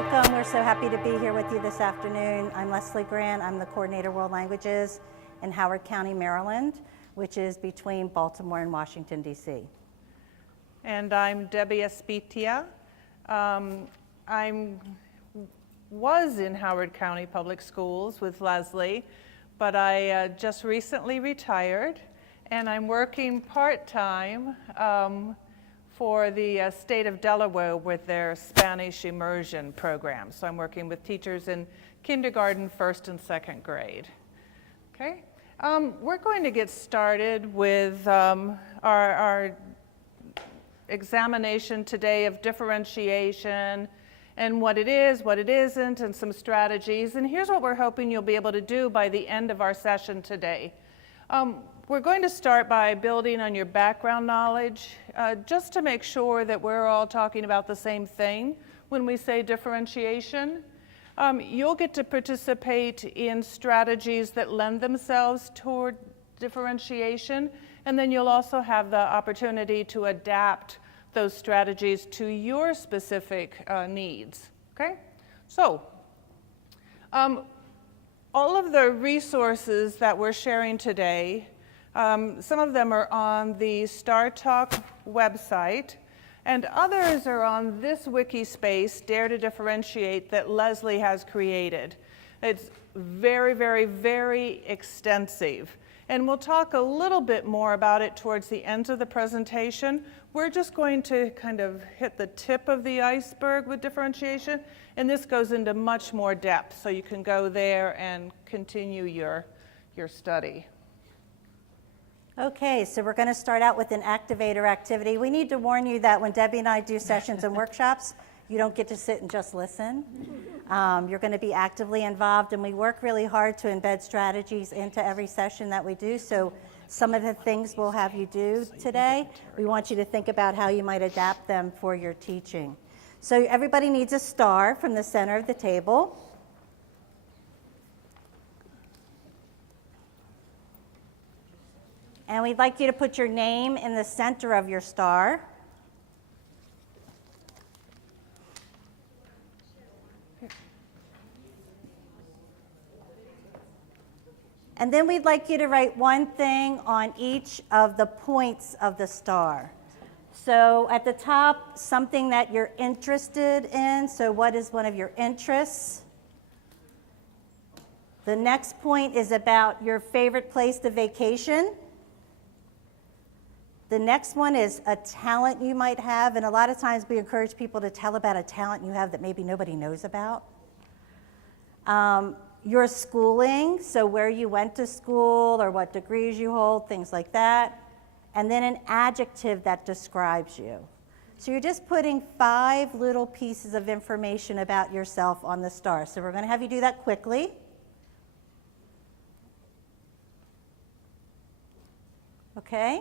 Welcome. We're so happy to be here with you this afternoon. I'm Leslie Grahn. I'm the Coordinator of World Languages in Howard County, Maryland, which is between Baltimore and Washington, D.C. And I'm Debbie Espitia. I was in Howard County Public Schools with Leslie, but I just recently retired, and I'm working part-time for the state of Delaware with their Spanish immersion program. So I'm working with teachers in kindergarten, first and second grade. Okay, we're going to get started with our examination today of differentiation and what it is, what it isn't, and some strategies. And here's what we're hoping you'll be able to do by the end of our session today. We're going to start by building on your background knowledge, just to make sure that we're all talking about the same thing when we say differentiation. You'll get to participate in strategies that lend themselves toward differentiation, and then you'll also have the opportunity to adapt those strategies to your specific needs, okay? So, all of the resources that we're sharing today, some of them are on the STARTALK website, and others are on this wiki space, Dare to Differentiate, that Leslie has created. It's very, very, very extensive. And we'll talk a little bit more about it towards the end of the presentation. We're just going to kind of hit the tip of the iceberg with differentiation, and this goes into much more depth, so you can go there and continue your study. Okay, so we're going to start out with an activator activity. We need to warn you that when Debbie and I do sessions and workshops, you don't get to sit and just listen. You're going to be actively involved, and we work really hard to embed strategies into every session that we do. So some of the things we'll have you do today, we want you to think about how you might adapt them for your teaching. So everybody needs a star from the center of the table. And we'd like you to put your name in the center of your star. And then we'd like you to write one thing on each of the points of the star. So at the top, something that you're interested in. So what is one of your interests? The next point is about your favorite place to vacation. The next one is a talent you might have, and a lot of times we encourage people to tell about a talent you have that maybe nobody knows about. Your schooling, so where you went to school or what degrees you hold, things like that. And then an adjective that describes you. So you're just putting 5 little pieces of information about yourself on the star. So we're going to have you do that quickly. Okay?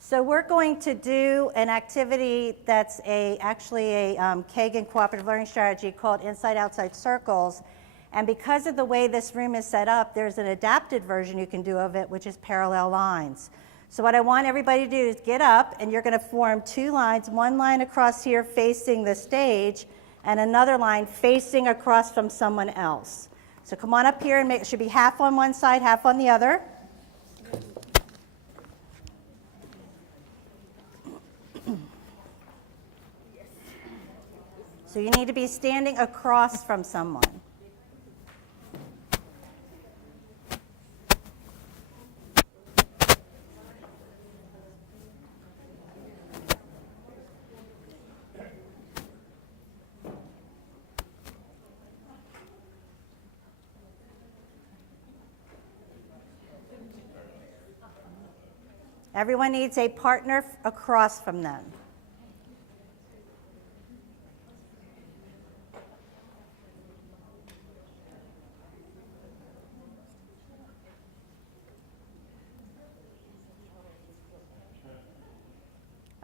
So we're going to do an activity that's actually a Kagan cooperative learning strategy called Inside-Outside Circles. And because of the way this room is set up, there's an adapted version you can do of it, which is parallel lines. So what I want everybody to do is get up, and you're going to form 2 lines, one line across here facing the stage, and another line facing across from someone else. So come on up here, and it should be half on one side, half on the other. So you need to be standing across from someone. Everyone needs a partner across from them.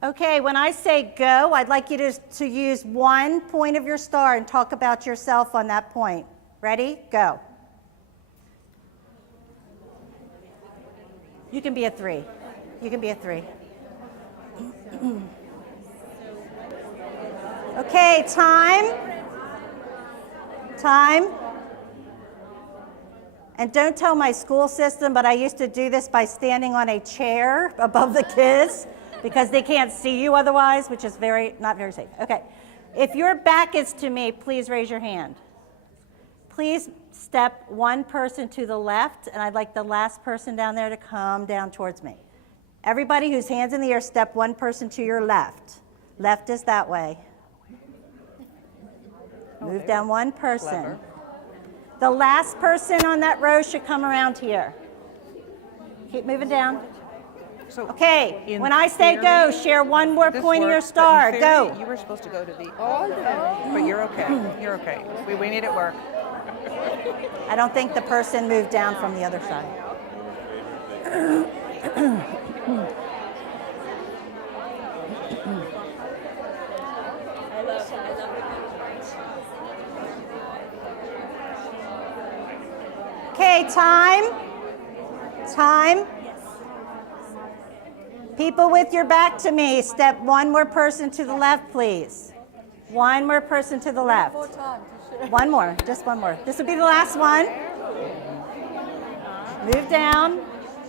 Okay, when I say go, I'd like you to use one point of your star and talk about yourself on that point. Ready? Go. You can be a 3. You can be a 3. Okay, time. Time. And don't tell my school system, but I used to do this by standing on a chair above the kids because they can't see you otherwise, which is not very safe. Okay. If your back is to me, please raise your hand. Please step one person to the left, and I'd like the last person down there to come down towards me. Everybody whose hand's in the air, step one person to your left. Left is that way. Move down one person. Clever. The last person on that row should come around here. Keep moving down. So Okay, when I say go, share one more point of your star. Go. You were supposed to go to the all day, but you're okay. You're okay. We made it work. I don't think the person moved down from the other side. Okay, time. Time. People with your back to me, step one more person to the left, please. One more person to the left. One more, just one more. This will be the last one. Move down.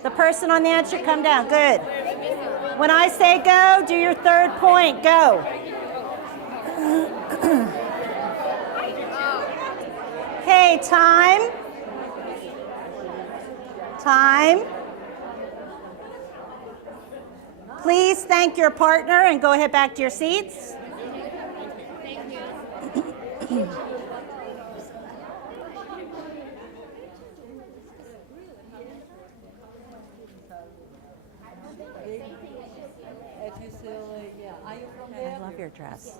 The person on the end should come down. Good. When I say go, do your third point. Go. Okay, time. Time. Please thank your partner and go ahead back to your seats. Thank you. I love your dress.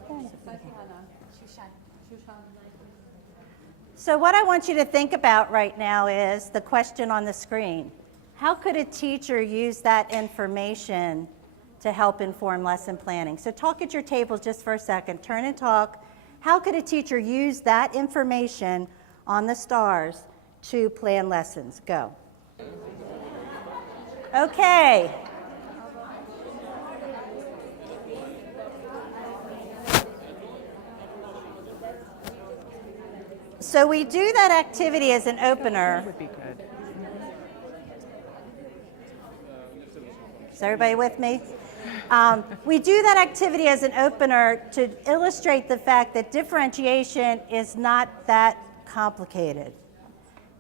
So what I want you to think about right now is the question on the screen. How could a teacher use that information to help inform lesson planning? So talk at your tables just for a second. Turn and talk. How could a teacher use that information on the stars to plan lessons? Go. Okay. So we do that activity as an opener. Would be good. Is everybody with me? We do that activity as an opener to illustrate the fact that differentiation is not that complicated.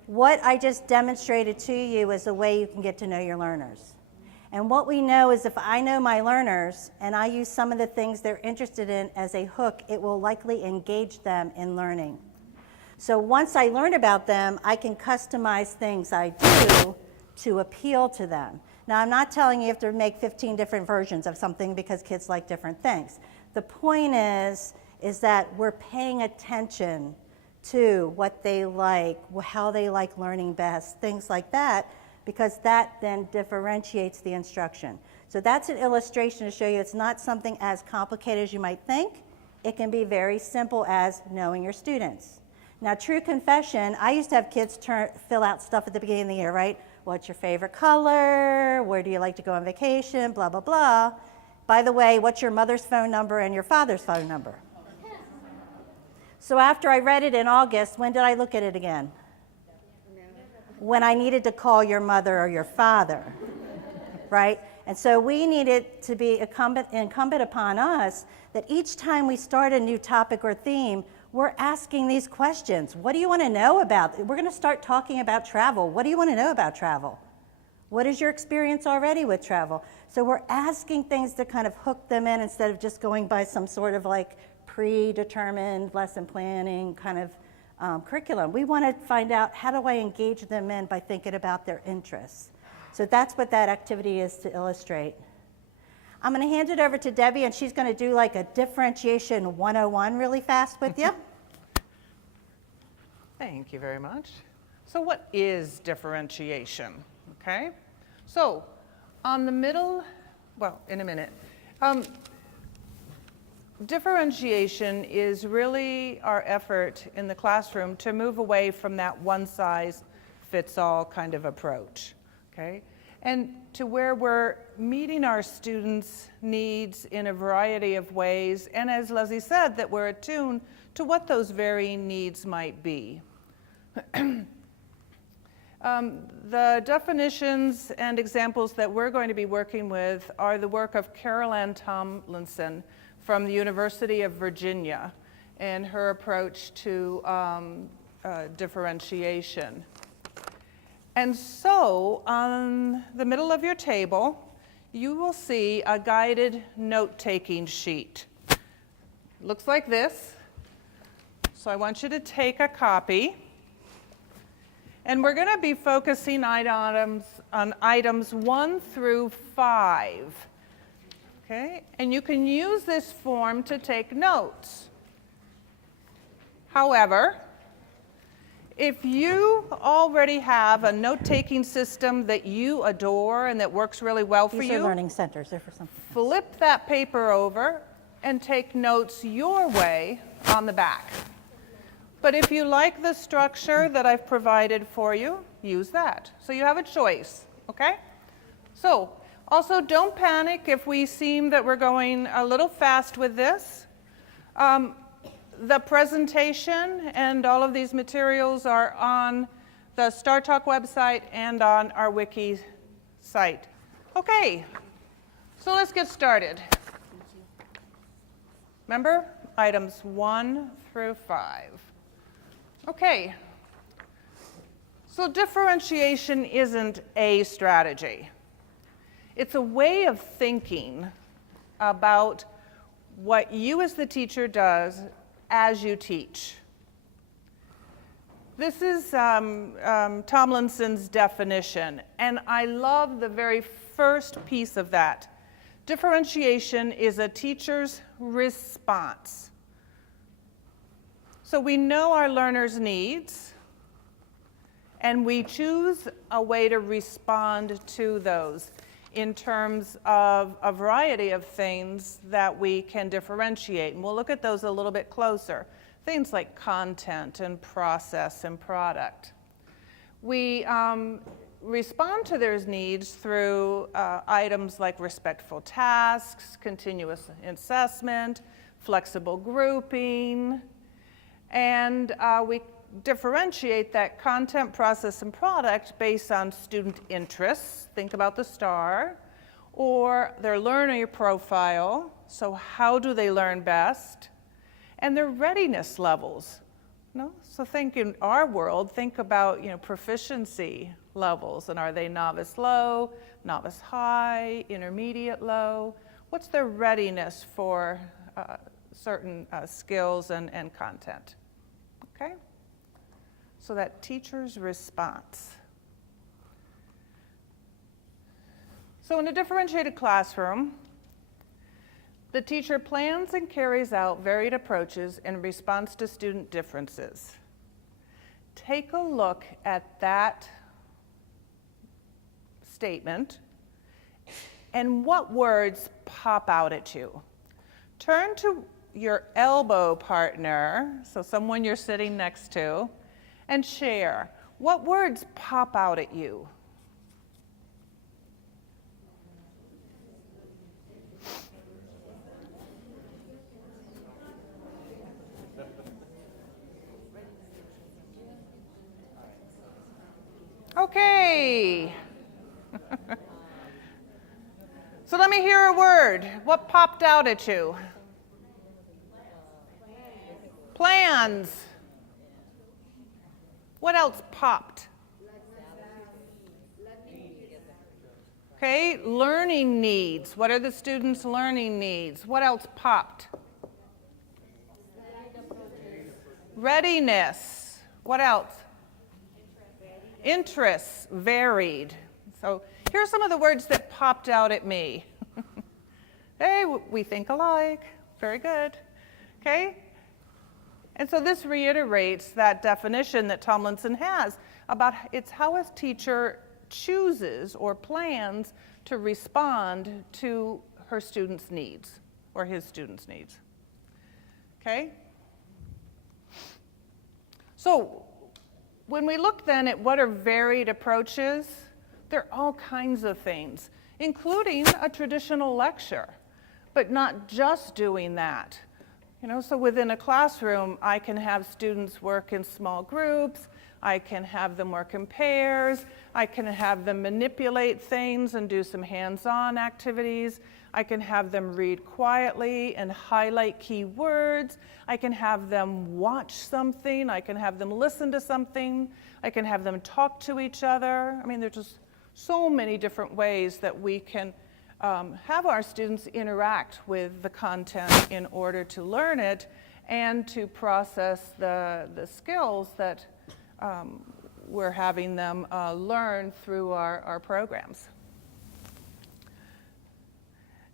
What I just demonstrated to you is a way you can get to know your learners. And what we know is if I know my learners and I use some of the things they're interested in as a hook, it will likely engage them in learning. So once I learn about them, I can customize things I do to appeal to them. Now, I'm not telling you have to make 15 different versions of something because kids like different things. The point is that we're paying attention to what they like, how they like learning best, things like that, because that then differentiates the instruction. So that's an illustration to show you it's not something as complicated as you might think. It can be very simple as knowing your students. Now, true confession, I used to have kids fill out stuff at the beginning of the year, right? What's your favorite color? Where do you like to go on vacation? Blah, blah, blah. By the way, what's your mother's phone number and your father's phone number? So after I read it in August, when did I look at it again? When I needed to call your mother or your father, right? And so we needed to be incumbent upon us that each time we start a new topic or theme, we're asking these questions. What do you want to know about? We're going to start talking about travel. What do you want to know about travel? What is your experience already with travel? So we're asking things to kind of hook them in instead of just going by some sort of like predetermined lesson planning kind of curriculum. We want to find out how do I engage them in by thinking about their interests. So that's what that activity is to illustrate. I'm going to hand it over to Debbie, and she's going to do like a differentiation 101 really fast with you. Thank you very much. So what is differentiation? Okay. So on the middle, well, in a minute. Differentiation is really our effort in the classroom to move away from that one-size-fits-all kind of approach, okay? And to where we're meeting our students' needs in a variety of ways, and as Leslie said, that we're attuned to what those varying needs might be. The definitions and examples that we're going to be working with are the work of Carol Ann Tomlinson from the University of Virginia and her approach to differentiation. And so on the middle of your table, you will see a guided note-taking sheet. Looks like this. So I want you to take a copy. And we're going to be focusing on items 1 through 5. Okay? And you can use this form to take notes. However, if you already have a note-taking system that you adore and that works really well for These are you, learning centers. They're for something. flip that paper over and take notes your way on the back. But if you like the structure that I've provided for you, use that. So you have a choice, okay? So also don't panic if we seem that we're going a little fast with this. The presentation and all of these materials are on the STARTALK website and on our wiki site. Okay, so let's get started. Remember, items 1 through 5. Okay, so differentiation isn't a strategy. It's a way of thinking about what you as the teacher does as you teach. This is Tomlinson's definition, and I love the very first piece of that. Differentiation is a teacher's response. So we know our learners' needs, and we choose a way to respond to those in terms of a variety of things that we can differentiate. And we'll look at those a little bit closer. Things like content and process and product. We respond to their needs through items like respectful tasks, continuous assessment, flexible grouping, and we differentiate that content, process, and product based on student interests. Think about the STAR, or their learner profile. So how do they learn best? And their readiness levels. No? So think in our world, think about proficiency levels, and are they novice low, novice high, intermediate low? What's their readiness for certain skills and content? Okay? So that teacher's response. So in a differentiated classroom, the teacher plans and carries out varied approaches in response to student differences. Take a look at that statement and what words pop out at you. Turn to your elbow partner, so someone you're sitting next to, and share. What words pop out at you? Okay. So let me hear a word. What popped out at you? Plans. What else popped? Okay, learning needs. What are the students' learning needs? What else popped? Readiness. What else? Interests, varied. So here's some of the words that popped out at me. Hey, we think alike. Very good. Okay? And so this reiterates that definition that Tomlinson has about it's how a teacher chooses or plans to respond to her students' needs or his students' needs. Okay? So when we look then at what are varied approaches, there are all kinds of things, including a traditional lecture, but not just doing that. So within a classroom, I can have students work in small groups, I can have them work in pairs, I can have them manipulate things and do some hands-on activities, I can have them read quietly and highlight key words, I can have them watch something, I can have them listen to something, I can have them talk to each other. I mean, there's just so many different ways that we can have our students interact with the content in order to learn it and to process the skills that we're having them learn through our programs.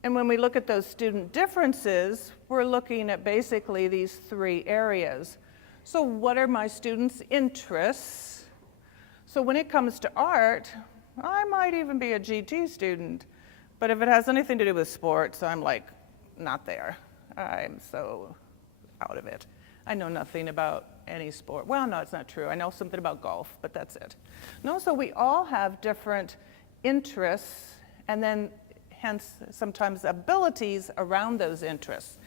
And when we look at those student differences, we're looking at basically these three areas. So what are my students' interests? So when it comes to art, I might even be a GT student, but if it has anything to do with sports, I'm like, not there. I'm so out of it. I know nothing about any sport. Well, no, it's not true. I know something about golf, but that's it. No, so we all have different interests, and then hence sometimes abilities around those interests.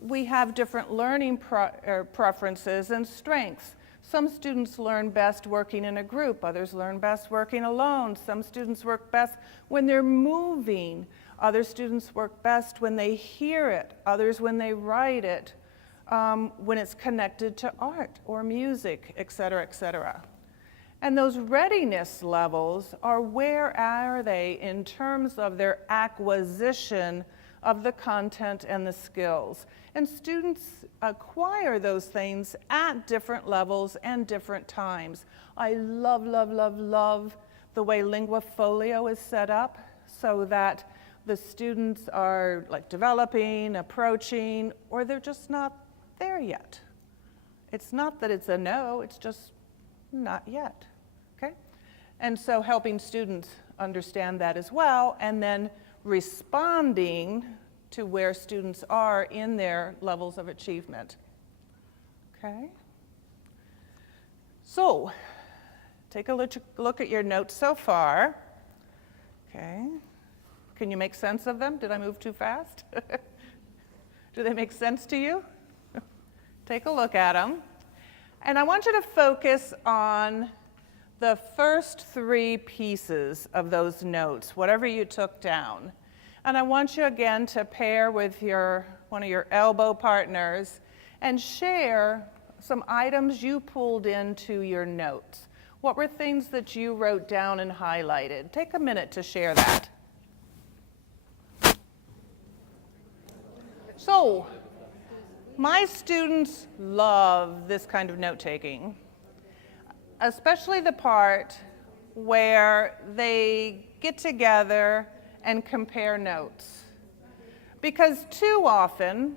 We have different learning preferences and strengths. Some students learn best working in a group, others learn best working alone. Some students work best when they're moving. Other students work best when they hear it, others when they write it, when it's connected to art or music, et cetera, et cetera. And those readiness levels are where are they in terms of their acquisition of the content and the skills. And students acquire those things at different levels and different times. I love, love, love, love the way LinguaFolio is set up so that the students are like developing, approaching, or they're just not there yet. It's not that it's a no, it's just not yet, okay? And so helping students understand that as well, and then responding to where students are in their levels of achievement, okay? So, take a look at your notes so far, okay? Can you make sense of them? Did I move too fast? Do they make sense to you? Take a look at them. And I want you to focus on the first three pieces of those notes, whatever you took down. And I want you again to pair with one of your elbow partners and share some items you pulled into your notes. What were things that you wrote down and highlighted? Take a minute to share that. So, my students love this kind of note-taking, especially the part where they get together and compare notes. Because too often,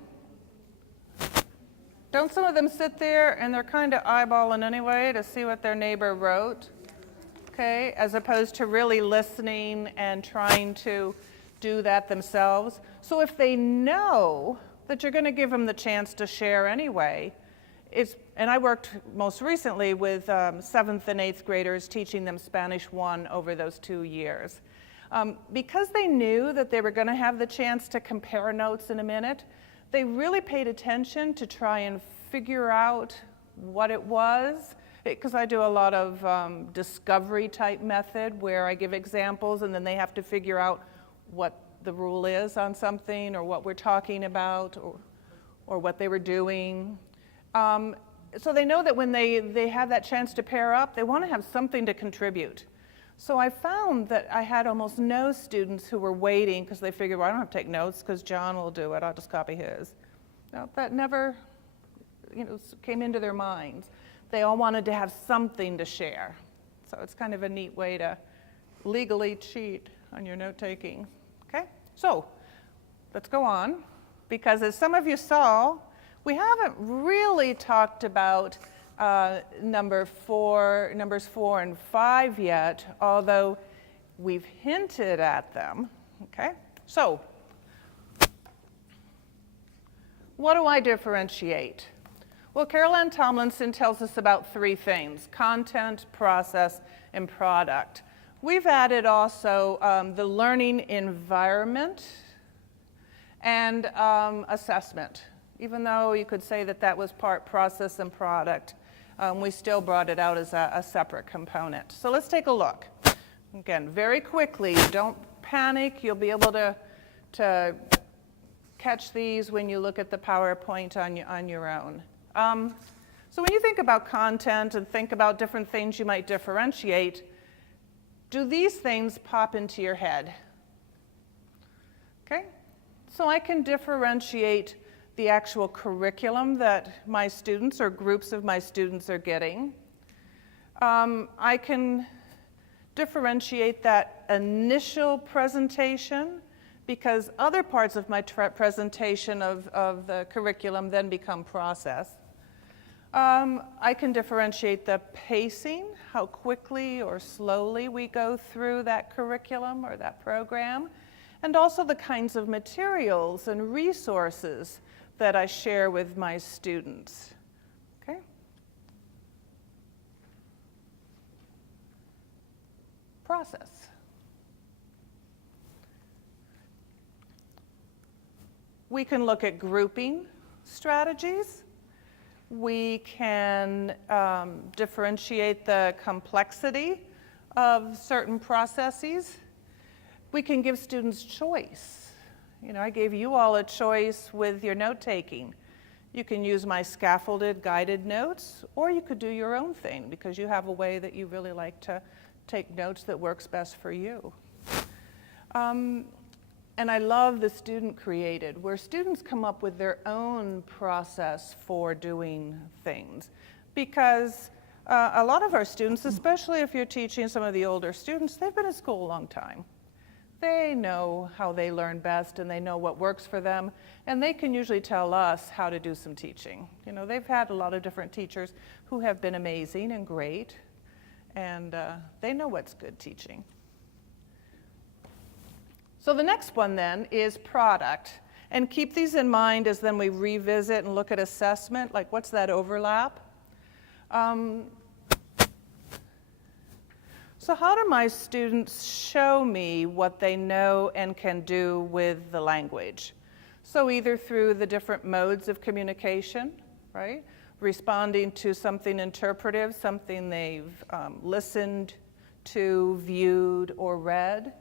don't some of them sit there and they're kind of eyeballing anyway to see what their neighbor wrote, okay, as opposed to really listening and trying to do that themselves. So if they know that you're going to give them the chance to share anyway, and I worked most recently with 7th and 8th graders, teaching them Spanish 1 over those 2 years. Because they knew that they were going to have the chance to compare notes in a minute, they really paid attention to try and figure out what it was, because I do a lot of discovery type method where I give examples and then they have to figure out what the rule is on something or what we're talking about or what they were doing. So they know that when they have that chance to pair up, they want to have something to contribute. So I found that I had almost no students who were waiting because they figured, well, I don't have to take notes because John will do it, I'll just copy his. No, that never came into their minds. They all wanted to have something to share. So it's kind of a neat way to legally cheat on your note-taking. Okay, so let's go on, because as some of you saw, we haven't really talked about numbers 4 and 5 yet, although we've hinted at them. Okay, so what do I differentiate? Well, Carol Ann Tomlinson tells us about 3 things: content, process, and product. We've added also the learning environment and assessment. Even though you could say that that was part process and product, we still brought it out as a separate component. So let's take a look. Again, very quickly, don't panic. You'll be able to catch these when you look at the PowerPoint on your own. So when you think about content and think about different things you might differentiate, do these things pop into your head? Okay? So I can differentiate the actual curriculum that my students or groups of my students are getting. I can differentiate that initial presentation because other parts of my presentation of the curriculum then become process. I can differentiate the pacing, how quickly or slowly we go through that curriculum or that program, and also the kinds of materials and resources that I share with my students. Okay? Process. We can look at grouping strategies. We can differentiate the complexity of certain processes. We can give students choice. You know, I gave you all a choice with your note-taking. You can use my scaffolded guided notes, or you could do your own thing because you have a way that you really like to take notes that works best for you. And I love the student created, where students come up with their own process for doing things. Because a lot of our students, especially if you're teaching some of the older students, they've been at school a long time. They know how they learn best and they know what works for them, and they can usually tell us how to do some teaching. You know, they've had a lot of different teachers who have been amazing and great, and they know what's good teaching. So the next one then is product. And keep these in mind as then we revisit and look at assessment, like what's that overlap? So how do my students show me what they know and can do with the language? So either through the different modes of communication, right? Responding to something interpretive, something they've listened to, viewed, or read.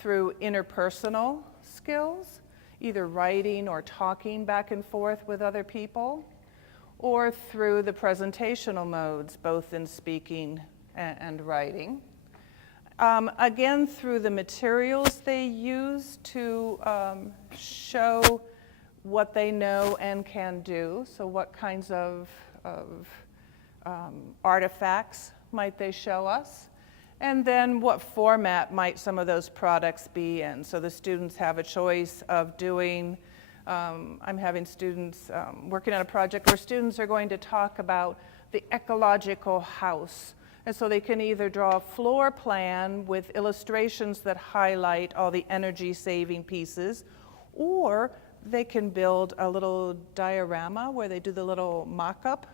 Through interpersonal skills, either writing or talking back and forth with other people, or through the presentational modes, both in speaking and writing. Again, through the materials they use to show what they know and can do. So what kinds of artifacts might they show us? And then what format might some of those products be in? So the students have a choice of doing, I'm having students working on a project where students are going to talk about the ecological house. And so they can either draw a floor plan with illustrations that highlight all the energy saving pieces, or they can build a little diorama where they do the little mock-up,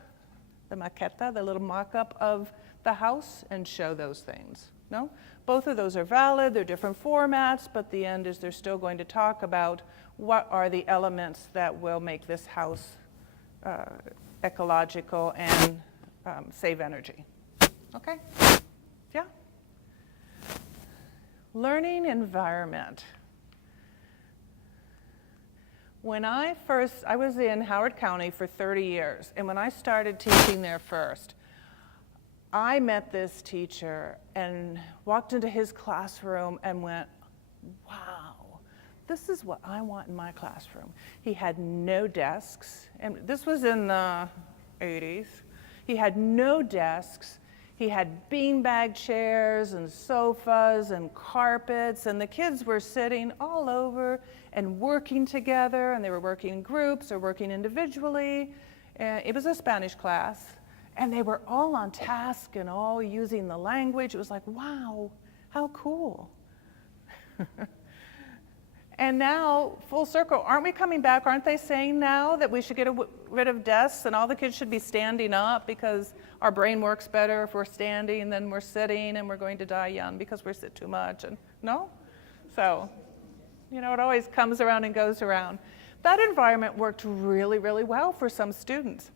the maqueta, the little mock-up of the house, and show those things. No? Both of those are valid, they're different formats, but the end is they're still going to talk about what are the elements that will make this house ecological and save energy. Okay? Yeah? Learning environment. When I was in Howard County for 30 years, and when I started teaching there first, I met this teacher and walked into his classroom and went, wow, this is what I want in my classroom. He had no desks, and this was in the 80s. He had no desks. He had beanbag chairs and sofas and carpets, and the kids were sitting all over and working together, and they were working in groups or working individually. And it was a Spanish class. And they were all on task and all using the language. It was like, wow, how cool. And now, full circle, aren't we coming back? Aren't they saying now that we should get rid of desks and all the kids should be standing up because our brain works better if we're standing than we're sitting, and we're going to die young because we sit too much? And no? So, You know, it always comes around and goes around. That environment worked really, really well for some students.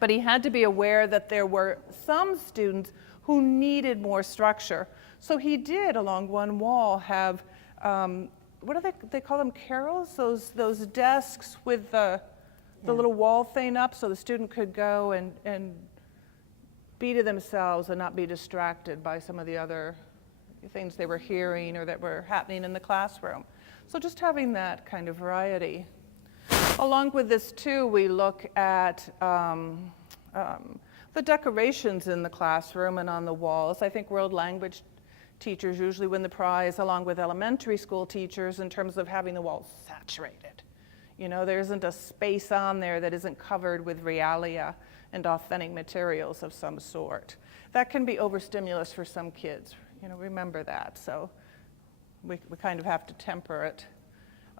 But he had to be aware that there were some students who needed more structure. So he did, along one wall, have, what do they call them, carrels? Those desks with the little wall thing up so the student could go and be to themselves and not be distracted by some of the other things they were hearing or that were happening in the classroom. So just having that kind of variety. Along with this too, we look at the decorations in the classroom and on the walls. I think world language teachers usually win the prize along with elementary school teachers in terms of having the walls saturated. You know, there isn't a space on there that isn't covered with realia and authentic materials of some sort. That can be overstimulus for some kids. You know, remember that. So we kind of have to temper it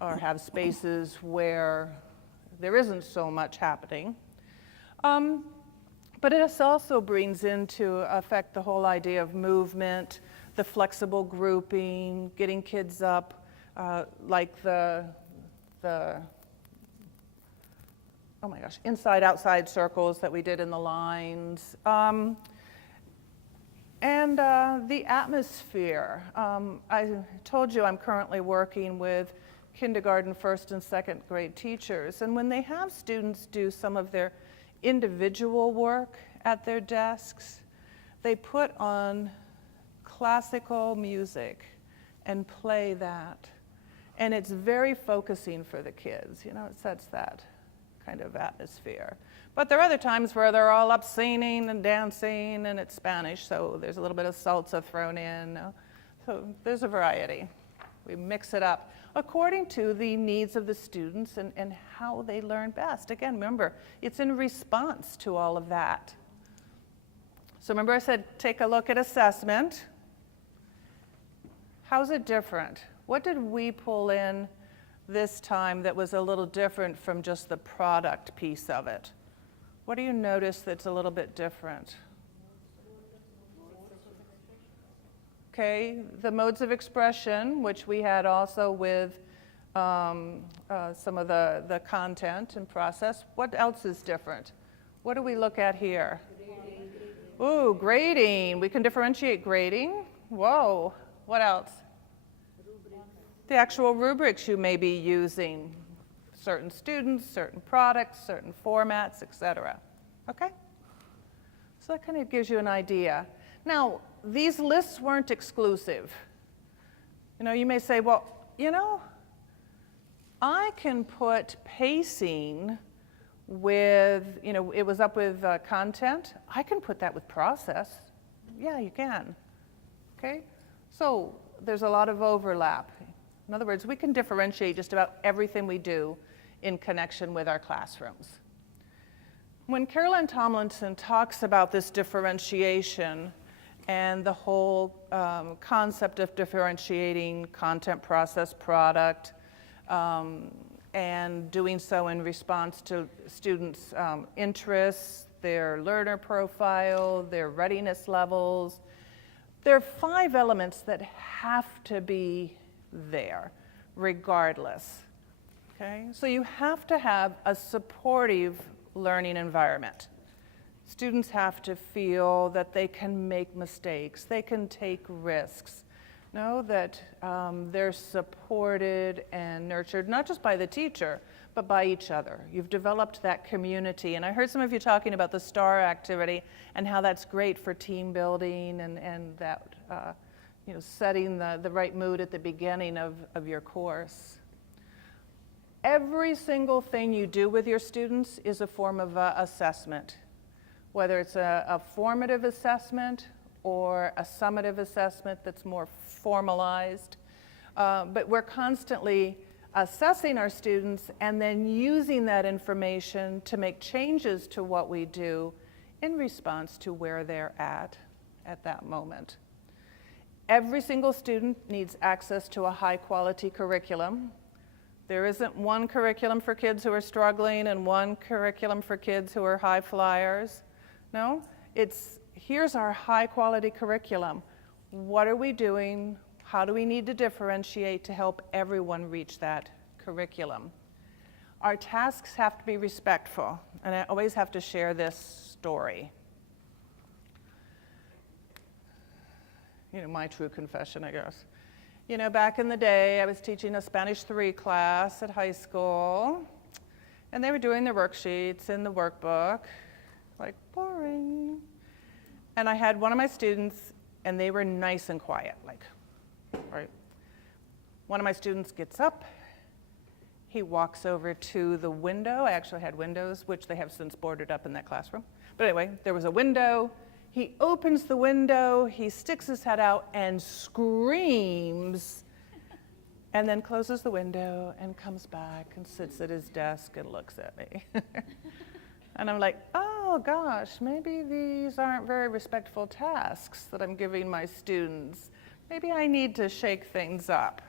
or have spaces where there isn't so much happening. But it also brings into effect the whole idea of movement, the flexible grouping, getting kids up, like the oh my gosh, inside-outside circles that we did in the lines. And the atmosphere. I told you I'm currently working with kindergarten, first and second grade teachers. And when they have students do some of their individual work at their desks, they put on classical music and play that. And it's very focusing for the kids. You know, it sets that kind of atmosphere. But there are other times where they're all up singing and dancing, and it's Spanish, so there's a little bit of salsa thrown in. So there's a variety. We mix it up according to the needs of the students and how they learn best. Again, remember, it's in response to all of that. So remember I said take a look at assessment. How's it different? What did we pull in this time that was a little different from just the product piece of it? What do you notice that's a little bit different? Okay, the modes of expression, which we had also with some of the content and process. What else is different? What do we look at here? Ooh, grading. We can differentiate grading. Whoa, what else? The actual rubrics you may be using. Certain students, certain products, certain formats, etc. Okay? So that kind of gives you an idea. Now, these lists weren't exclusive. You know, you may say, well, you know, I can put pacing with, you know, it was up with content. I can put that with process. Yeah, you can. Okay? So there's a lot of overlap. In other words, we can differentiate just about everything we do in connection with our classrooms. When Carolyn Tomlinson talks about this differentiation and the whole concept of differentiating content, process, product, and doing so in response to students' interests, their learner profile, their readiness levels, there are 5 elements that have to be there regardless. Okay? So you have to have a supportive learning environment. Students have to feel that they can make mistakes, they can take risks, know that they're supported and nurtured, not just by the teacher, but by each other. You've developed that community. And I heard some of you talking about the STAR activity and how that's great for team building and that, you know, setting the right mood at the beginning of your course. Every single thing you do with your students is a form of assessment, whether it's a formative assessment or a summative assessment that's more formalized. But we're constantly assessing our students and then using that information to make changes to what we do in response to where they're at that moment. Every single student needs access to a high-quality curriculum. There isn't one curriculum for kids who are struggling and one curriculum for kids who are high flyers. No, it's here's our high-quality curriculum. What are we doing? How do we need to differentiate to help everyone reach that curriculum? Our tasks have to be respectful, and I always have to share this story. My true confession, I guess. Back in the day, I was teaching a Spanish 3 class at high school, and they were doing their worksheets in the workbook, like boring. And I had one of my students, and they were nice and quiet, right? One of my students gets up, he walks over to the window. I actually had windows, which they have since boarded up in that classroom. But anyway, there was a window. He opens the window, he sticks his head out and screams, and then closes the window and comes back and sits at his desk and looks at me. And I'm like, oh gosh, maybe these aren't very respectful tasks that I'm giving my students. Maybe I need to shake things up.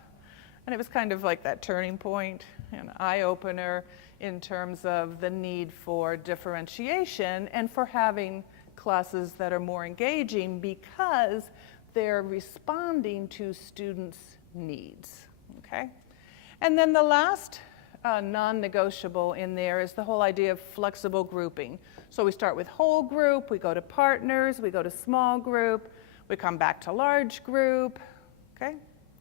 And it was kind of like that turning point, an eye-opener in terms of the need for differentiation and for having classes that are more engaging because they're responding to students' needs, okay? And then the last non-negotiable in there is the whole idea of flexible grouping. So we start with whole group, we go to partners, we go to small group, we come back to large group, okay?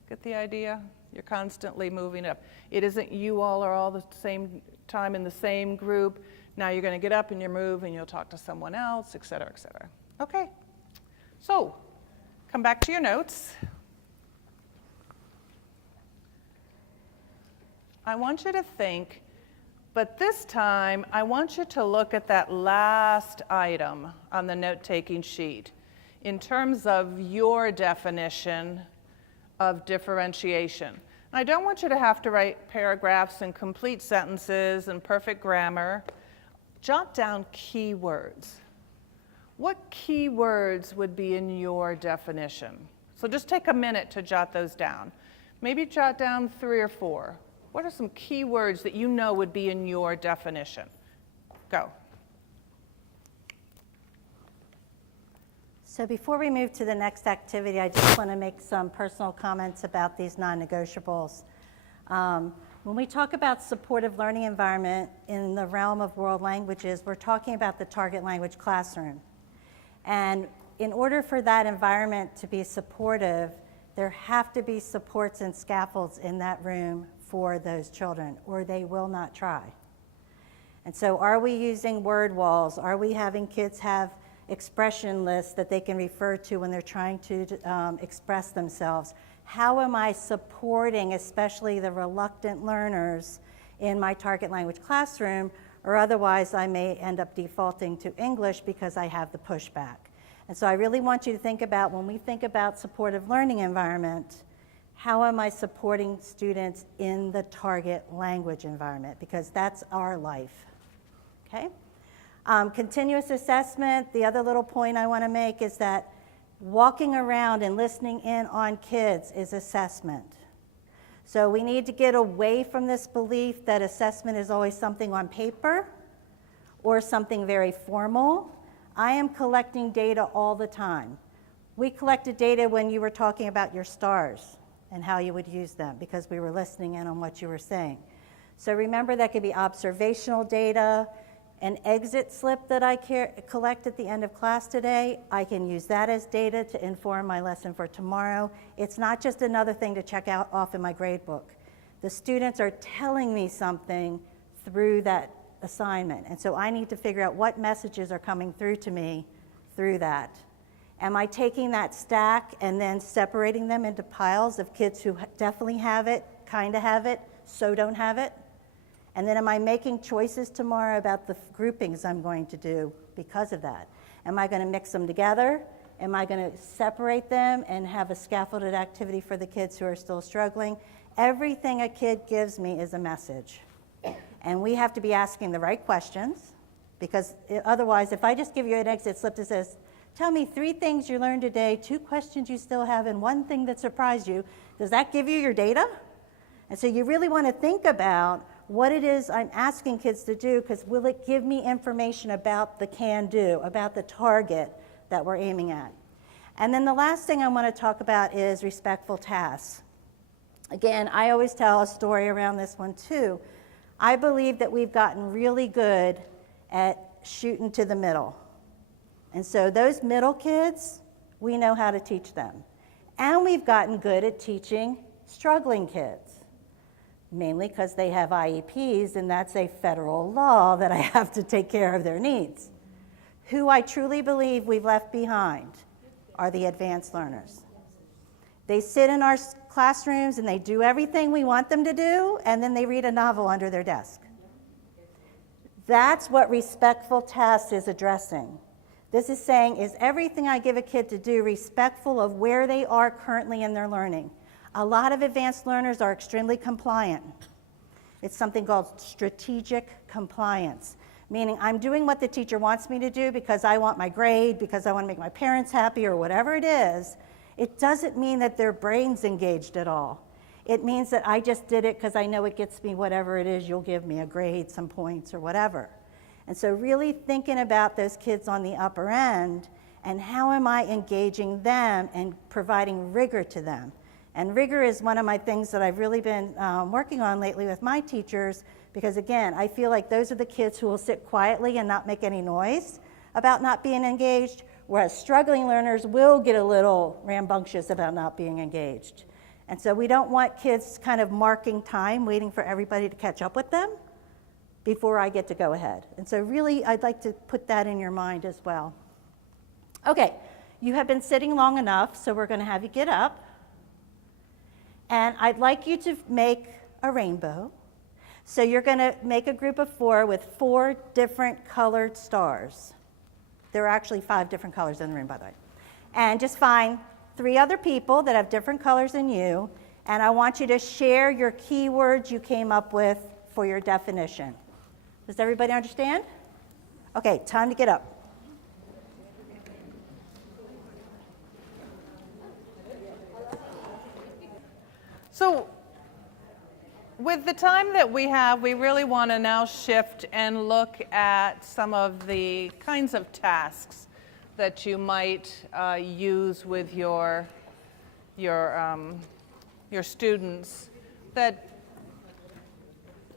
Get the idea? You're constantly moving up. It isn't you all are all the same time in the same group. Now you're going to get up and you move and you'll talk to someone else, et cetera, et cetera. Okay, so come back to your notes. I want you to think, but this time I want you to look at that last item on the note-taking sheet in terms of your definition of differentiation. And I don't want you to have to write paragraphs and complete sentences and perfect grammar. Jot down key words. What key words would be in your definition? So just take a minute to jot those down. Maybe jot down 3 or 4. What are some key words that you know would be in your definition? Go. So before we move to the next activity, I just want to make some personal comments about these non-negotiables. When we talk about supportive learning environment in the realm of world languages, we're talking about the target language classroom. And in order for that environment to be supportive, there have to be supports and scaffolds in that room for those children, or they will not try. And so are we using word walls? Are we having kids have expression lists that they can refer to when they're trying to express themselves? How am I supporting especially the reluctant learners in my target language classroom, or otherwise I may end up defaulting to English because I have the pushback. And so I really want you to think about, when we think about supportive learning environment, how am I supporting students in the target language environment? Because that's our life, okay? Continuous assessment, the other little point I want to make is that walking around and listening in on kids is assessment. So we need to get away from this belief that assessment is always something on paper or something very formal. I am collecting data all the time. We collected data when you were talking about your stars and how you would use them because we were listening in on what you were saying. So remember, that could be observational data. An exit slip that I collect at the end of class today, I can use that as data to inform my lesson for tomorrow. It's not just another thing to check out off in my grade book. The students are telling me something through that assignment, and so I need to figure out what messages are coming through to me through that. Am I taking that stack and then separating them into piles of kids who definitely have it, kind of have it, so don't have it? And then am I making choices tomorrow about the groupings I'm going to do because of that? Am I going to mix them together? Am I going to separate them and have a scaffolded activity for the kids who are still struggling? Everything a kid gives me is a message. And we have to be asking the right questions, because otherwise, if I just give you an exit slip that says, tell me 3 things you learned today, 2 questions you still have, and 1 thing that surprised you, does that give you your data? And so you really want to think about what it is I'm asking kids to do, because will it give me information about the can-do, about the target that we're aiming at? And then the last thing I want to talk about is respectful tasks. Again, I always tell a story around this one too. I believe that we've gotten really good at shooting to the middle. And so those middle kids, we know how to teach them. And we've gotten good at teaching struggling kids, mainly because they have IEPs, and that's a federal law that I have to take care of their needs. Who I truly believe we've left behind are the advanced learners. They sit in our classrooms and they do everything we want them to do, and then they read a novel under their desk. That's what respectful tasks is addressing. This is saying, is everything I give a kid to do respectful of where they are currently in their learning? A lot of advanced learners are extremely compliant. It's something called strategic compliance, meaning I'm doing what the teacher wants me to do because I want my grade, because I want to make my parents happy, or whatever it is. It doesn't mean that their brain's engaged at all. It means that I just did it because I know it gets me whatever it is you'll give me, a grade, some points, or whatever. And so really thinking about those kids on the upper end and how am I engaging them and providing rigor to them. And rigor is one of my things that I've really been working on lately with my teachers, because again, I feel like those are the kids who will sit quietly and not make any noise about not being engaged, whereas struggling learners will get a little rambunctious about not being engaged. And so we don't want kids kind of marking time, waiting for everybody to catch up with them before I get to go ahead. And so really, I'd like to put that in your mind as well. Okay, you have been sitting long enough, so we're going to have you get up. And I'd like you to make a rainbow. So you're going to make a group of 4 with 4 different colored stars. There are actually 5 different colors in the room, by the way. And just find 3 other people that have different colors than you, and I want you to share your keywords you came up with for your definition. Does everybody understand? Okay, time to get up. So with the time that we have, we really want to now shift and look at some of the kinds of tasks that you might use with your students that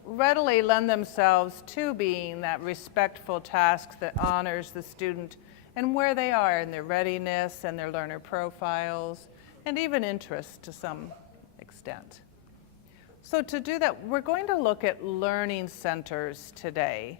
readily lend themselves to being that respectful task that honors the student and where they are in their readiness and their learner profiles and even interest to some extent. So to do that, we're going to look at learning centers today.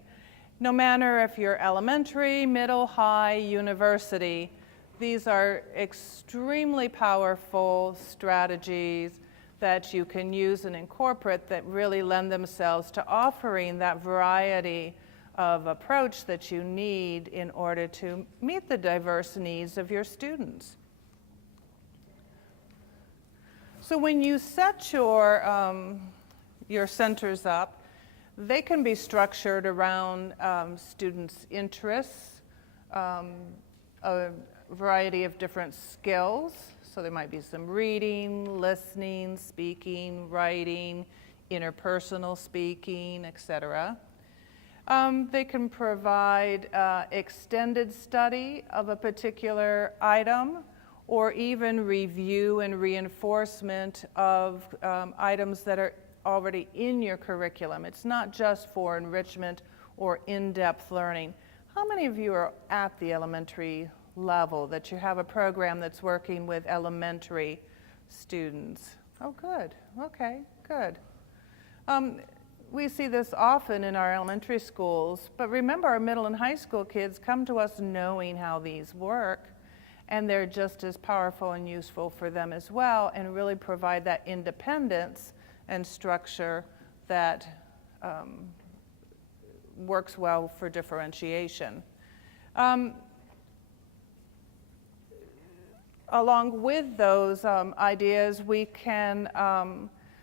No matter if you're elementary, middle, high, university, these are extremely powerful strategies that you can use and incorporate that really lend themselves to offering that variety of approach that you need in order to meet the diverse needs of your students. So when you set your centers up, they can be structured around students' interests, a variety of different skills. So there might be some reading, listening, speaking, writing, interpersonal speaking, etc. They can provide extended study of a particular item, or even review and reinforcement of items that are already in your curriculum. It's not just for enrichment or in-depth learning. How many of you are at the elementary level, that you have a program that's working with elementary students? Oh, good. Okay, good. We see this often in our elementary schools, but remember, our middle and high school kids come to us knowing how these work, and they're just as powerful and useful for them as well, and really provide that independence and structure that works well for differentiation. Along with those ideas, we can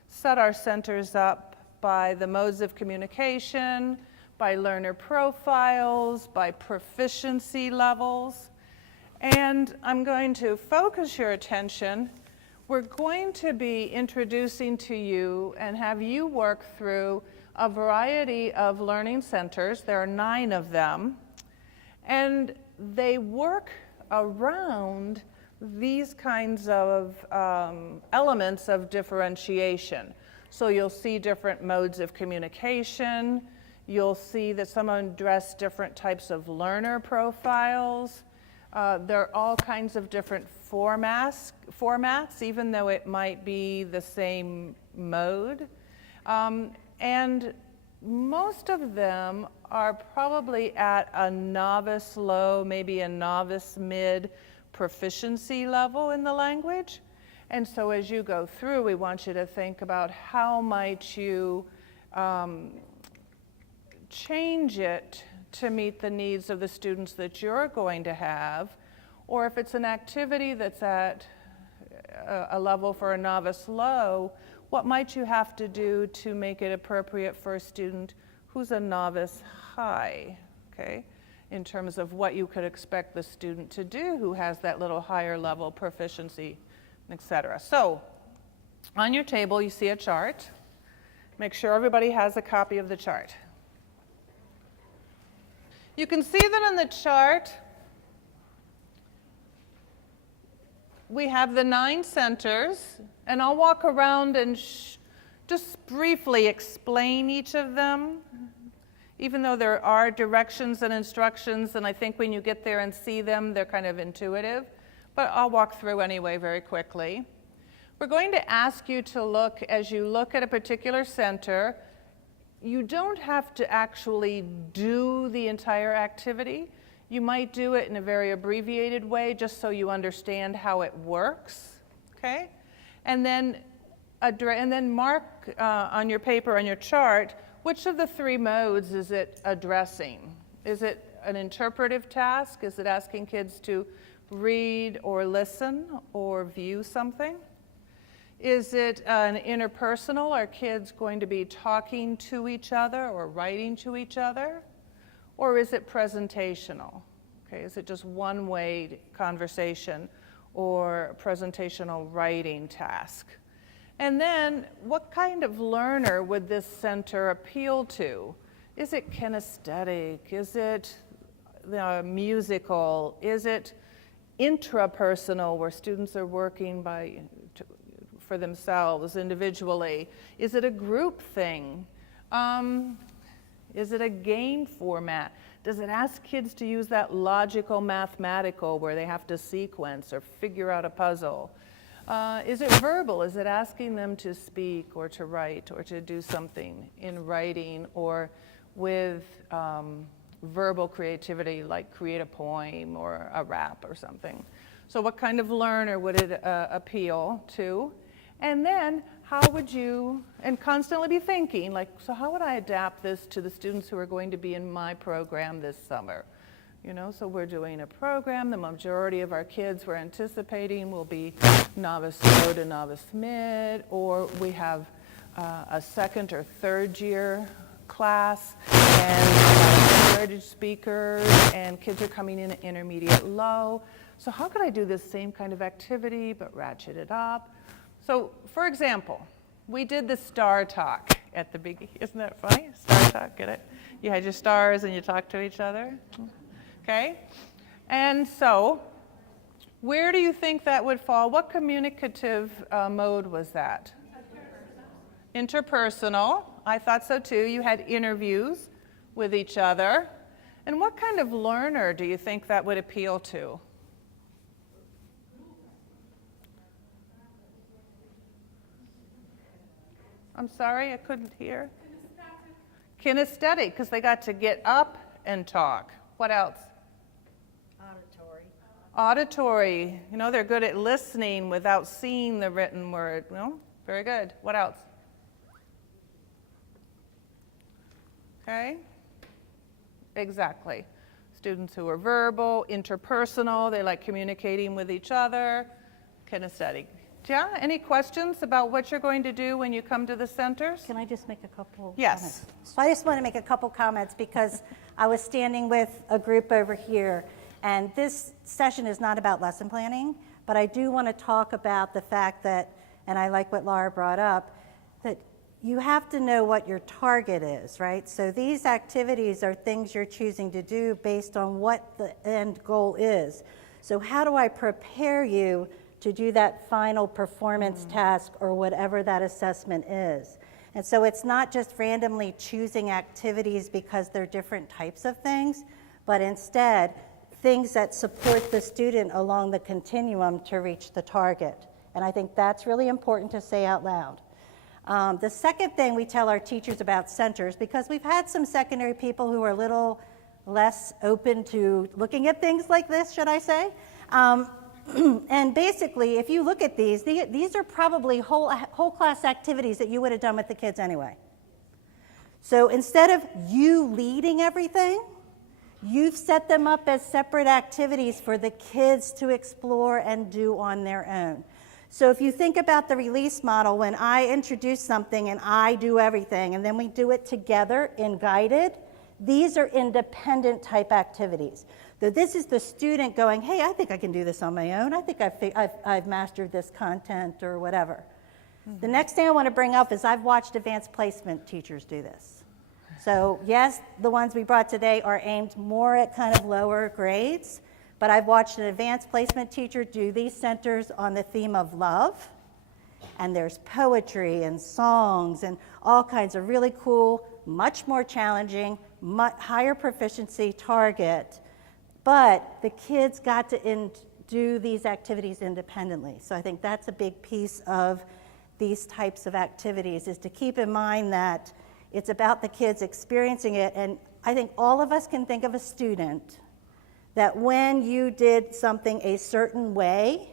set our centers up by the modes of communication, by learner profiles, by proficiency levels. And I'm going to focus your attention. We're going to be introducing to you and have you work through a variety of learning centers. There are 9 of them. And they work around these kinds of elements of differentiation. So you'll see different modes of communication. You'll see that some address different types of learner profiles. There are all kinds of different formats, even though it might be the same mode. And most of them are probably at a novice low, maybe a novice mid proficiency level in the language. And so as you go through, we want you to think about how might you change it to meet the needs of the students that you're going to have, or if it's an activity that's at a level for a novice low, what might you have to do to make it appropriate for a student who's a novice high, okay? In terms of what you could expect the student to do who has that little higher level proficiency, etc. So, on your table you see a chart. Make sure everybody has a copy of the chart. You can see that on the chart we have the 9 centers, and I'll walk around and just briefly explain each of them, even though there are directions and instructions, and I think when you get there and see them, they're kind of intuitive, but I'll walk through anyway very quickly. We're going to ask you to look, as you look at a particular center, you don't have to actually do the entire activity. You might do it in a very abbreviated way just so you understand how it works, okay? And then mark on your paper, on your chart, which of the 3 modes is it addressing? Is it an interpretive task? Is it asking kids to read or listen or view something? Is it an interpersonal? Are kids going to be talking to each other or writing to each other? Or is it presentational? Okay, is it just one-way conversation or presentational writing task? And then, what kind of learner would this center appeal to? Is it kinesthetic? Is it musical? Is it intrapersonal, where students are working for themselves individually? Is it a group thing? Is it a game format? Does it ask kids to use that logical mathematical where they have to sequence or figure out a puzzle? Is it verbal? Is it asking them to speak or to write or to do something in writing or with verbal creativity, like create a poem or a rap or something? So what kind of learner would it appeal to? And then how would you, and constantly be thinking, like, so how would I adapt this to the students who are going to be in my program this summer? You know, so we're doing a program, the majority of our kids we're anticipating will be novice low to novice mid, or we have a 2nd or 3rd year class, and heritage speakers, and kids are coming in at intermediate low. So how could I do this same kind of activity but ratchet it up? So, for example, we did the STARTALK at the beginning. Isn't that funny? STARTALK, get it? You had your stars and you talked to each other. Okay? And so, where do you think that would fall? What communicative mode was that? Interpersonal. I thought so too. You had interviews with each other. And what kind of learner do you think that would appeal to? I'm sorry, I couldn't hear. Kinesthetic, because they got to get up and talk. What else? Auditory. You know, they're good at listening without seeing the written word. No? Very good. What else? Okay? Exactly. Students who are verbal, interpersonal, they like communicating with each other. Kinesthetic. Yeah, any questions about what you're going to do when you come to the centers? Can I just make a couple Yes. comments? So I just want to make a couple comments because I was standing with a group over here, and this session is not about lesson planning, but I do want to talk about the fact that, and I like what Laura brought up, that you have to know what your target is, right? So these activities are things you're choosing to do based on what the end goal is. So how do I prepare you to do that final performance task or whatever that assessment is? And so it's not just randomly choosing activities because they're different types of things, but instead things that support the student along the continuum to reach the target. And I think that's really important to say out loud. The second thing we tell our teachers about centers, because we've had some secondary people who are a little less open to looking at things like this, should I say? And basically, if you look at these are probably whole class activities that you would have done with the kids anyway. So instead of you leading everything, you've set them up as separate activities for the kids to explore and do on their own. So if you think about the release model, when I introduce something and I do everything, and then we do it together in guided, these are independent type activities. So this is the student going, hey, I think I can do this on my own. I think I've mastered this content or whatever. The next thing I want to bring up is I've watched advanced placement teachers do this. So yes, the ones we brought today are aimed more at kind of lower grades, but I've watched an advanced placement teacher do these centers on the theme of love. And there's poetry and songs and all kinds of really cool, much more challenging, much higher proficiency target. But the kids got to do these activities independently. So I think that's a big piece of these types of activities, is to keep in mind that it's about the kids experiencing it. And I think all of us can think of a student that when you did something a certain way,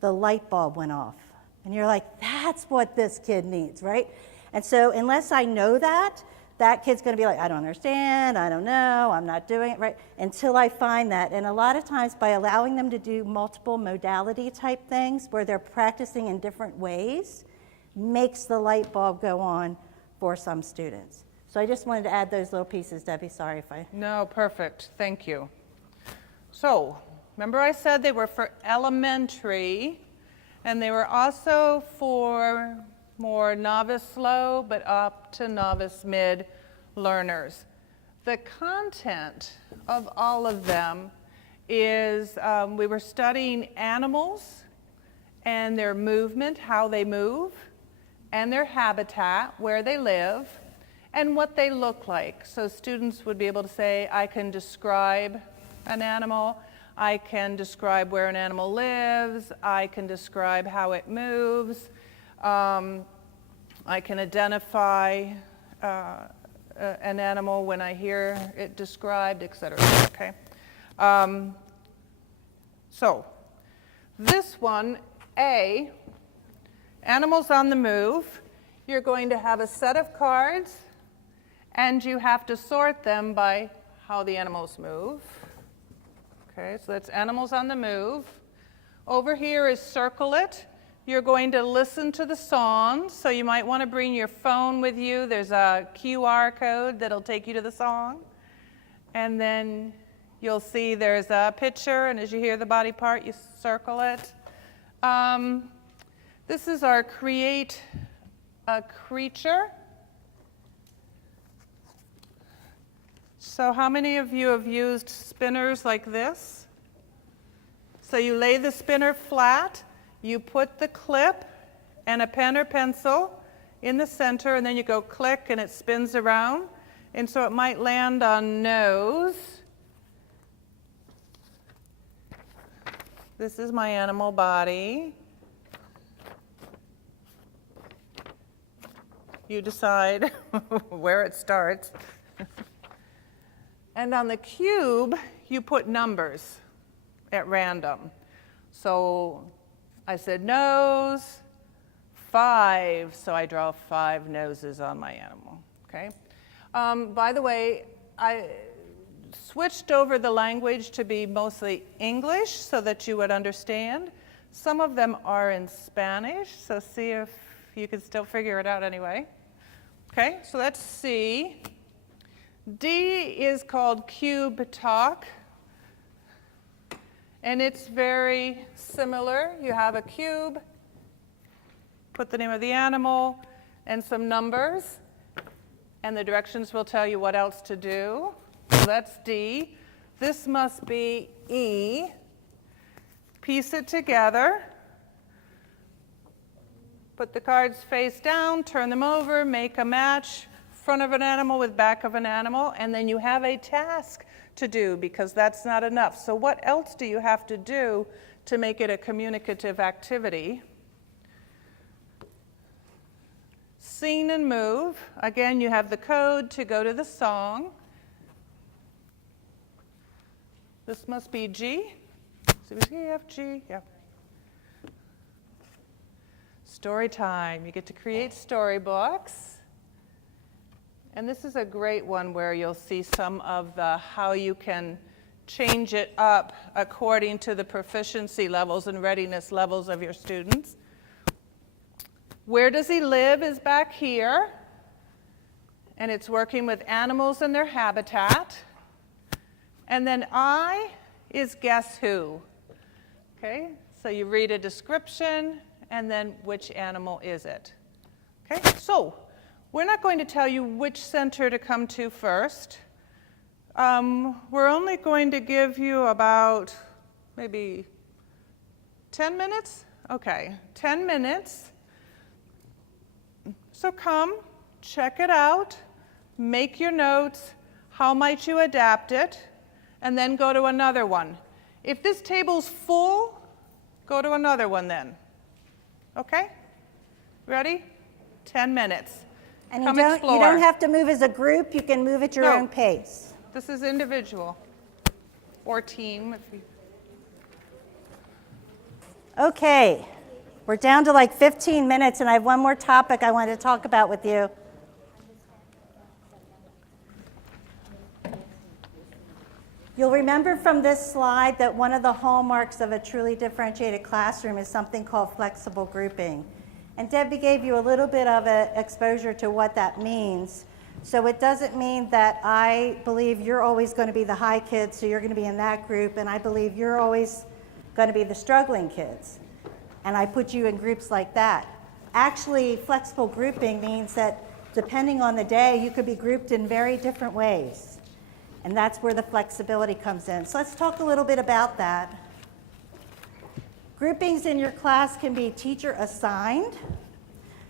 the light bulb went off. And you're like, that's what this kid needs, right? And so unless I know that kid's going to be like, I don't understand, I don't know, I'm not doing it right, until I find that. And a lot of times by allowing them to do multiple modality type things where they're practicing in different ways makes the light bulb go on for some students. So I just wanted to add those little pieces, Debbie. Sorry if I... No, perfect. Thank you. So, remember I said they were for elementary, and they were also for more novice slow, but up to novice mid learners. The content of all of them is, we were studying animals and their movement, how they move, and their habitat, where they live, and what they look like. So students would be able to say, I can describe an animal, I can describe where an animal lives, I can describe how it moves, I can identify an animal when I hear it described, et cetera, okay? So this one, A, animals on the move, you're going to have a set of cards, and you have to sort them by how the animals move. Okay, so that's animals on the move. Over here is circle it. You're going to listen to the song, so you might want to bring your phone with you. There's a QR code that'll take you to the song. And then you'll see there's a picture, and as you hear the body part, you circle it. This is our create a creature. So how many of you have used spinners like this? So you lay the spinner flat, you put the clip and a pen or pencil in the center, and then you go click and it spins around. And so it might land on nose. This is my animal body. You decide where it starts. And on the cube, you put numbers at random. So I said nose, 5, so I draw 5 noses on my animal, okay? By the way, I switched over the language to be mostly English so that you would understand. Some of them are in Spanish, so see if you can still figure it out anyway. Okay, so that's C. D is called cube talk, and it's very similar. You have a cube, put the name of the animal, and some numbers, and the directions will tell you what else to do. So that's D. This must be E. piece it together. Put the cards face down, turn them over, make a match, front of an animal with back of an animal, and then you have a task to do because that's not enough. So what else do you have to do to make it a communicative activity? Sing and move. Again, you have the code to go to the song. This must be G. C, D, E, F, G. Yeah. Story time. You get to create storybooks. And this is a great one where you'll see some of the how you can change it up according to the proficiency levels and readiness levels of your students. Where does he live is back here. And it's working with animals in their habitat. And then I is guess who. Okay, so you read a description, and then which animal is it? Okay, so we're not going to tell you which center to come to first. We're only going to give you about maybe 10 minutes? Okay, 10 minutes. So come, check it out, make your notes, how might you adapt it, and then go to another one. If this table's full, go to another one then. Okay? Ready? 10 minutes. And Come you explore. don't have to move as a group. You can move at your No. own pace. This is individual or team. If you... Okay, we're down to like 15 minutes, and I have one more topic I wanted to talk about with you. You'll remember from this slide that one of the hallmarks of a truly differentiated classroom is something called flexible grouping. And Debbie gave you a little bit of an exposure to what that means. So it doesn't mean that I believe you're always going to be the high kids, so you're going to be in that group, and I believe you're always going to be the struggling kids. And I put you in groups like that. Actually, flexible grouping means that depending on the day, you could be grouped in very different ways. And that's where the flexibility comes in. So let's talk a little bit about that. Groupings in your class can be teacher assigned.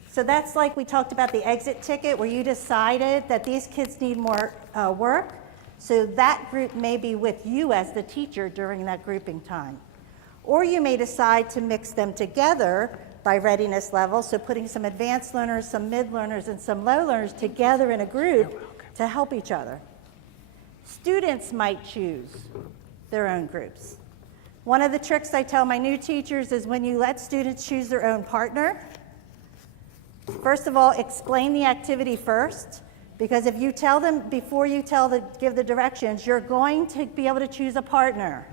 So that's like we talked about the exit ticket where you decided that these kids need more work. So that group may be with you as the teacher during that grouping time. Or you may decide to mix them together by readiness level, so putting some advanced learners, some mid learners, and some low learners together in a group to help each other. Students might choose their own groups. One of the tricks I tell my new teachers is when you let students choose their own partner, first of all, explain the activity first, because if you tell them before you give the directions, you're going to be able to choose a partner.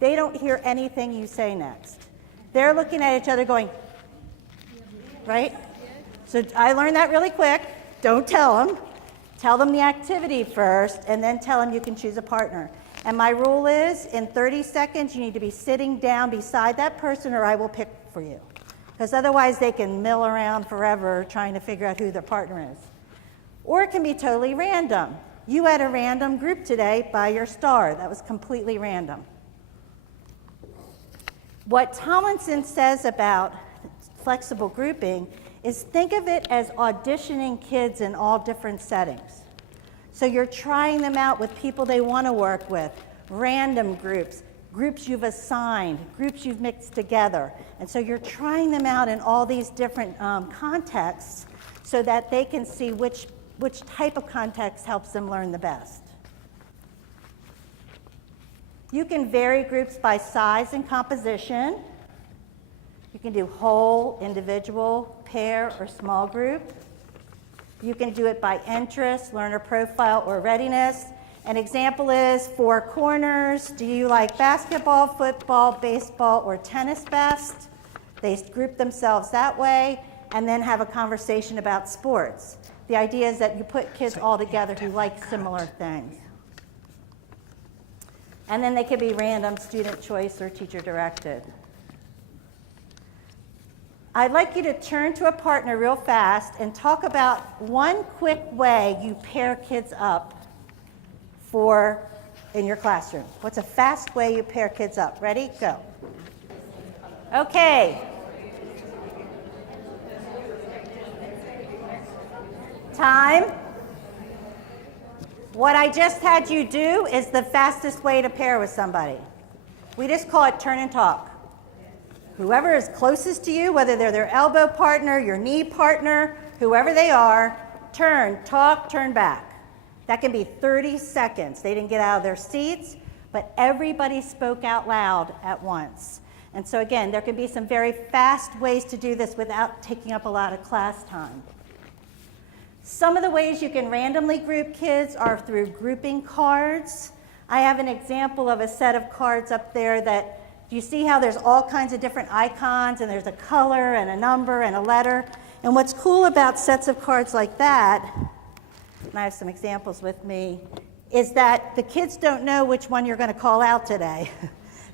They don't hear anything you say next. They're looking at each other going, right? So I learned that really quick. Don't tell them. Tell them the activity first, and then tell them you can choose a partner. And my rule is, in 30 seconds, you need to be sitting down beside that person, or I will pick for you. Because otherwise, they can mill around forever trying to figure out who their partner is. Or it can be totally random. You had a random group today by your star. That was completely random. What Tomlinson says about flexible grouping is think of it as auditioning kids in all different settings. So you're trying them out with people they want to work with, random groups, groups you've assigned, groups you've mixed together. And so you're trying them out in all these different contexts so that they can see which type of context helps them learn the best. You can vary groups by size and composition. You can do whole, individual, pair, or small group. You can do it by interest, learner profile, or readiness. An example is 4 corners. Do you like basketball, football, baseball, or tennis best? They group themselves that way and then have a conversation about sports. The idea is that you put kids all together who like similar things. And then they can be random, student choice, or teacher directed. I'd like you to turn to a partner real fast and talk about one quick way you pair kids up in your classroom. What's a fast way you pair kids up? Ready? Go. Okay. Time. What I just had you do is the fastest way to pair with somebody. We just call it turn and talk. Whoever is closest to you, whether they're their elbow partner, your knee partner, whoever they are, turn, talk, turn back. That can be 30 seconds. They didn't get out of their seats, but everybody spoke out loud at once. And so again, there can be some very fast ways to do this without taking up a lot of class time. Some of the ways you can randomly group kids are through grouping cards. I have an example of a set of cards up there that, you see how there's all kinds of different icons and there's a color and a number and a letter. And what's cool about sets of cards like that, and I have some examples with me, is that the kids don't know which one you're going to call out today.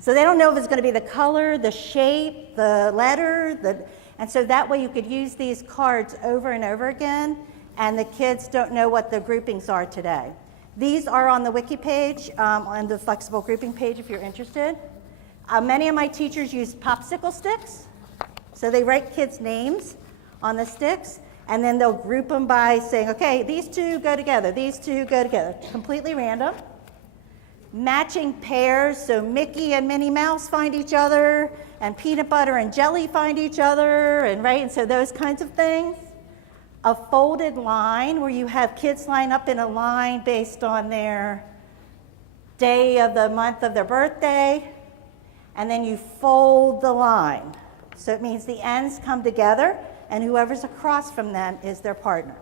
So they don't know if it's going to be the color, the shape, the letter, and so that way you could use these cards over and over again, and the kids don't know what the groupings are today. These are on the wiki page, on the flexible grouping page if you're interested. Many of my teachers use popsicle sticks, so they write kids' names on the sticks, and then they'll group them by saying, okay, these two go together, these two go together, completely random. Matching pairs, so Mickey and Minnie Mouse find each other, and peanut butter and jelly find each other, and so those kinds of things. A folded line where you have kids line up in a line based on their day of the month of their birthday, and then you fold the line. So it means the ends come together, and whoever's across from them is their partner.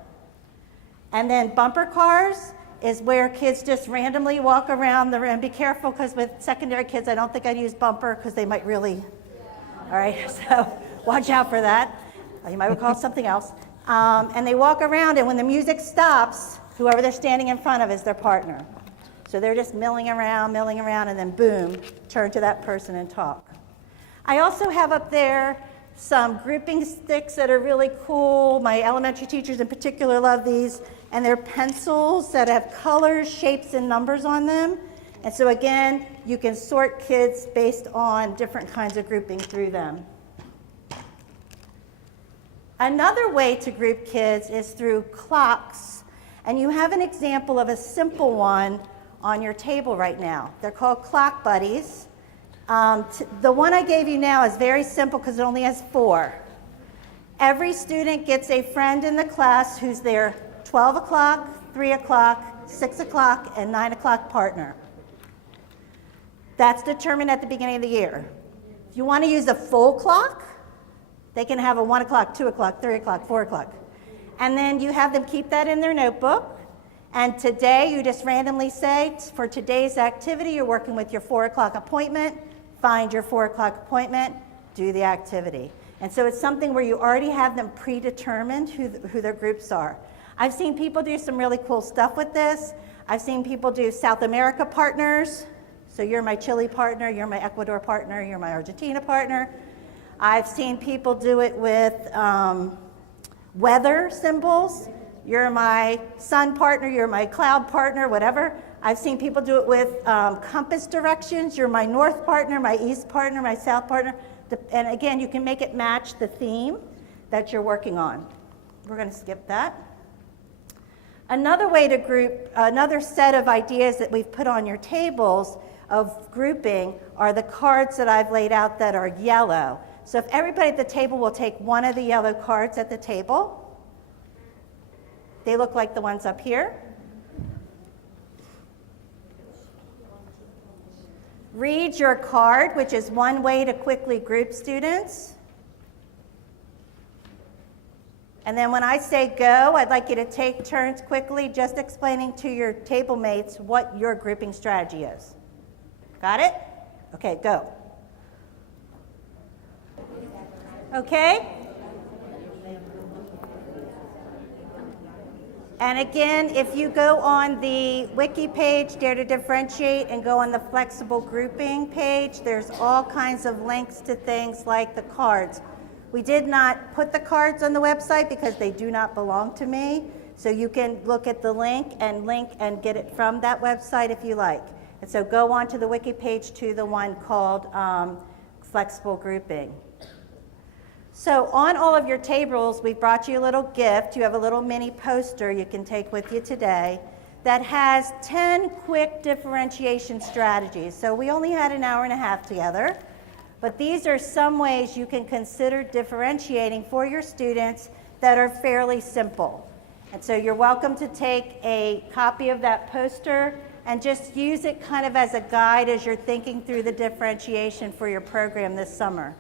And then bumper cars is where kids just randomly walk around the room. Be careful, because with secondary kids, I don't think I'd use bumper, because they might really, all right, so watch out for that. You might recall something else. And they walk around, and when the music stops, whoever they're standing in front of is their partner. So they're just milling around, and then boom, turn to that person and talk. I also have up there some grouping sticks that are really cool. My elementary teachers in particular love these. And they're pencils that have colors, shapes, and numbers on them. And so again, you can sort kids based on different kinds of grouping through them. Another way to group kids is through clocks. And you have an example of a simple one on your table right now. They're called clock buddies. The one I gave you now is very simple because it only has 4. Every student gets a friend in the class who's their 12 o'clock, 3 o'clock, 6 o'clock, and 9 o'clock partner. That's determined at the beginning of the year. If you want to use a full clock, they can have a 1 o'clock, 2 o'clock, 3 o'clock, 4 o'clock. And then you have them keep that in their notebook. And today, you just randomly say, for today's activity, you're working with your 4 o'clock appointment. Find your 4 o'clock appointment, do the activity. And so it's something where you already have them predetermined who their groups are. I've seen people do some really cool stuff with this. I've seen people do South America partners. So you're my Chile partner, you're my Ecuador partner, you're my Argentina partner. I've seen people do it with weather symbols. You're my sun partner, you're my cloud partner, whatever. I've seen people do it with compass directions. You're my north partner, my east partner, my south partner. And again, you can make it match the theme that you're working on. We're going to skip that. Another way to group, another set of ideas that we've put on your tables of grouping are the cards that I've laid out that are yellow. So if everybody at the table will take one of the yellow cards at the table, they look like the ones up here. Read your card, which is one way to quickly group students. And then when I say go, I'd like you to take turns quickly just explaining to your table mates what your grouping strategy is. Got it? Okay, go. Okay? And again, if you go on the wiki page, Dare to Differentiate, and go on the flexible grouping page, there's all kinds of links to things like the cards. We did not put the cards on the website because they do not belong to me. So you can look at the link and get it from that website if you like. And so go on to the wiki page to the one called flexible grouping. So on all of your tables, we've brought you a little gift. You have a little mini poster you can take with you today that has 10 quick differentiation strategies. So we only had an hour and a half together, but these are some ways you can consider differentiating for your students that are fairly simple. And so you're welcome to take a copy of that poster and just use it kind of as a guide as you're thinking through the differentiation for your program this summer.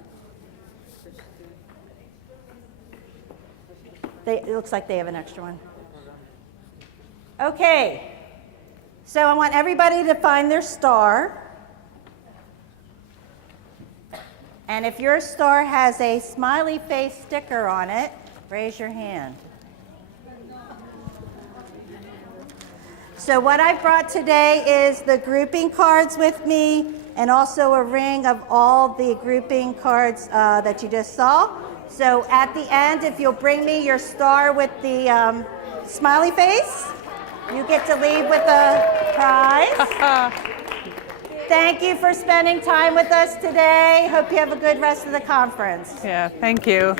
It looks like they have an extra one. Okay, so I want everybody to find their star. And if your star has a smiley face sticker on it, raise your hand. So what I've brought today is the grouping cards with me and also a ring of all the grouping cards that you just saw. So at the end, if you'll bring me your star with the smiley face, you get to leave with a prize. Thank you for spending time with us today. Hope you have a good rest of the conference. Yeah, thank you.